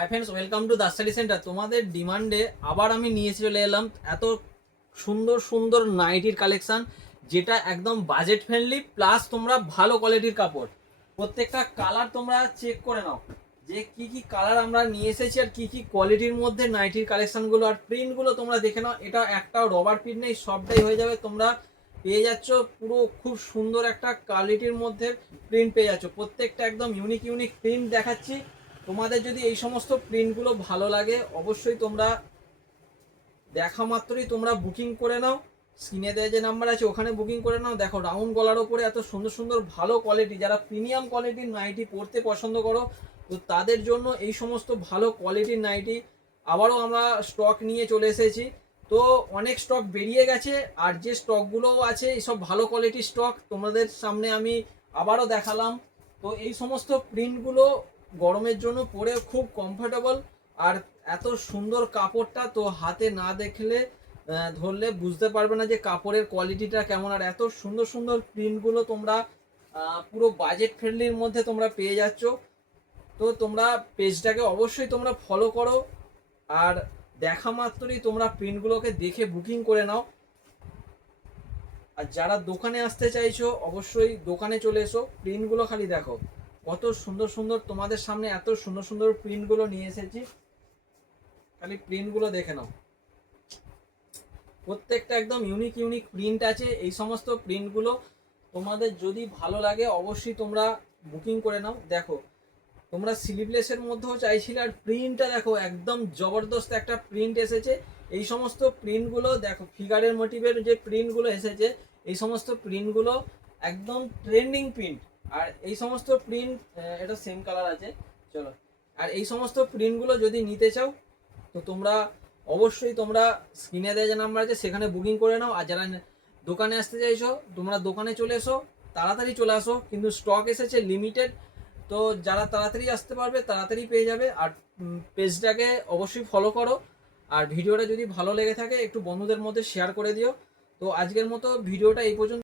Hi friends, welcome to Das study centre. তোমাদের ডিমান্ডে আবার আমি নিয়ে চলে এলাম এত সুন্দর সুন্দর নাইটির কালেকশন, যেটা একদম বাজেট ফ্রেন্ডলি প্লাস তোমরা ভালো কোয়ালিটির কাপড়। প্রত্যেকটা কালার তোমরা চেক করে নাও যে কি কি কালার আমরা নিয়ে এসেছি আর কি কি কোয়ালিটির মধ্যে নাইটির কালেকশনগুলো আর প্রিন্টগুলো তোমরা দেখে নাও। এটা একটাও রবার প্রিন্ট নেই, সবটাই হয়ে যাবে। তোমরা পেয়ে যাচ্ছ পুরো খুব সুন্দর একটা কোয়ালিটির মধ্যে প্রিন্ট পেয়ে যাচ্ছ। প্রত্যেকটা একদম ইউনিক ইউনিক প্রিন্ট দেখাচ্ছি। তোমাদের যদি এই সমস্ত প্রিন্টগুলো ভালো লাগে অবশ্যই তোমরা দেখা মাত্রই তোমরা বুকিং করে নাও। স্ক্রিনে দেওয়া যে নাম্বার আছে ওখানে বুকিং করে নাও। দেখো, রাউন্ড গলার ওপরে এত সুন্দর সুন্দর ভালো কোয়ালিটি, যারা প্রিমিয়াম কোয়ালিটির নাইটি পরতে পছন্দ করো তো তাদের জন্য এই সমস্ত ভালো কোয়ালিটির নাইটি আবারও আমরা স্টক নিয়ে চলে এসেছি। তো অনেক স্টক বেরিয়ে গেছে, আর যে স্টকগুলোও আছে এইসব ভালো কোয়ালিটির স্টক তোমাদের সামনে আমি আবারও দেখালাম। তো এই সমস্ত প্রিন্টগুলো গরমের জন্য পরে খুব কমফোর্টেবল, আর এত সুন্দর কাপড়টা তো হাতে না দেখলে ধরলে বুঝতে পারবে না যে কাপড়ের কোয়ালিটিটা কেমন। আর এত সুন্দর সুন্দর প্রিন্টগুলো তোমরা পুরো বাজেট ফ্রেন্ডলির মধ্যে তোমরা পেয়ে যাচ্ছ। তো তোমরা পেজটাকে অবশ্যই তোমরা ফলো করো, আর দেখা মাত্রই তোমরা প্রিন্টগুলোকে দেখে বুকিং করে নাও। আর যারা দোকানে আসতে চাইছো অবশ্যই দোকানে চলে এসো, প্রিন্টগুলো খালি দেখো কত সুন্দর সুন্দর। তোমাদের সামনে এত সুন্দর সুন্দর প্রিন্টগুলো নিয়ে এসেছি, খালি প্রিন্টগুলো দেখে নাও। প্রত্যেকটা একদম ইউনিক ইউনিক প্রিন্ট আছে। এই সমস্ত প্রিন্টগুলো তোমাদের যদি ভালো লাগে অবশ্যই তোমরা বুকিং করে নাও। দেখো, তোমরা স্লিভলেসের মধ্যেও চাইছিলে, আর প্রিন্টটা দেখো একদম জবরদস্ত একটা প্রিন্ট এসেছে। এই সমস্ত প্রিন্টগুলো দেখো, ফিগারের মোটিভের যে প্রিন্টগুলো এসেছে এই সমস্ত প্রিন্টগুলো একদম ট্রেন্ডিং প্রিন্ট। আর এই সমস্ত প্রিন্ট, এটা সেম কালার আছে, চলো। আর এই সমস্ত প্রিন্টগুলো যদি নিতে চাও তো তোমরা অবশ্যই তোমরা স্ক্রিনে দেওয়া যে নাম্বার আছে সেখানে বুকিং করে নাও। আর যারা দোকানে আসতে চাইছো তোমরা দোকানে চলে এসো, তাড়াতাড়ি চলে আসো, কিন্তু স্টক এসেছে লিমিটেড। তো যারা তাড়াতাড়ি আসতে পারবে তাড়াতাড়ি পেয়ে যাবে। আর পেজটাকে অবশ্যই ফলো করো, আর ভিডিওটা যদি ভালো লেগে থাকে একটু বন্ধুদের মধ্যে শেয়ার করে দিও। তো আজকের মতো ভিডিওটা এই পর্যন্ত।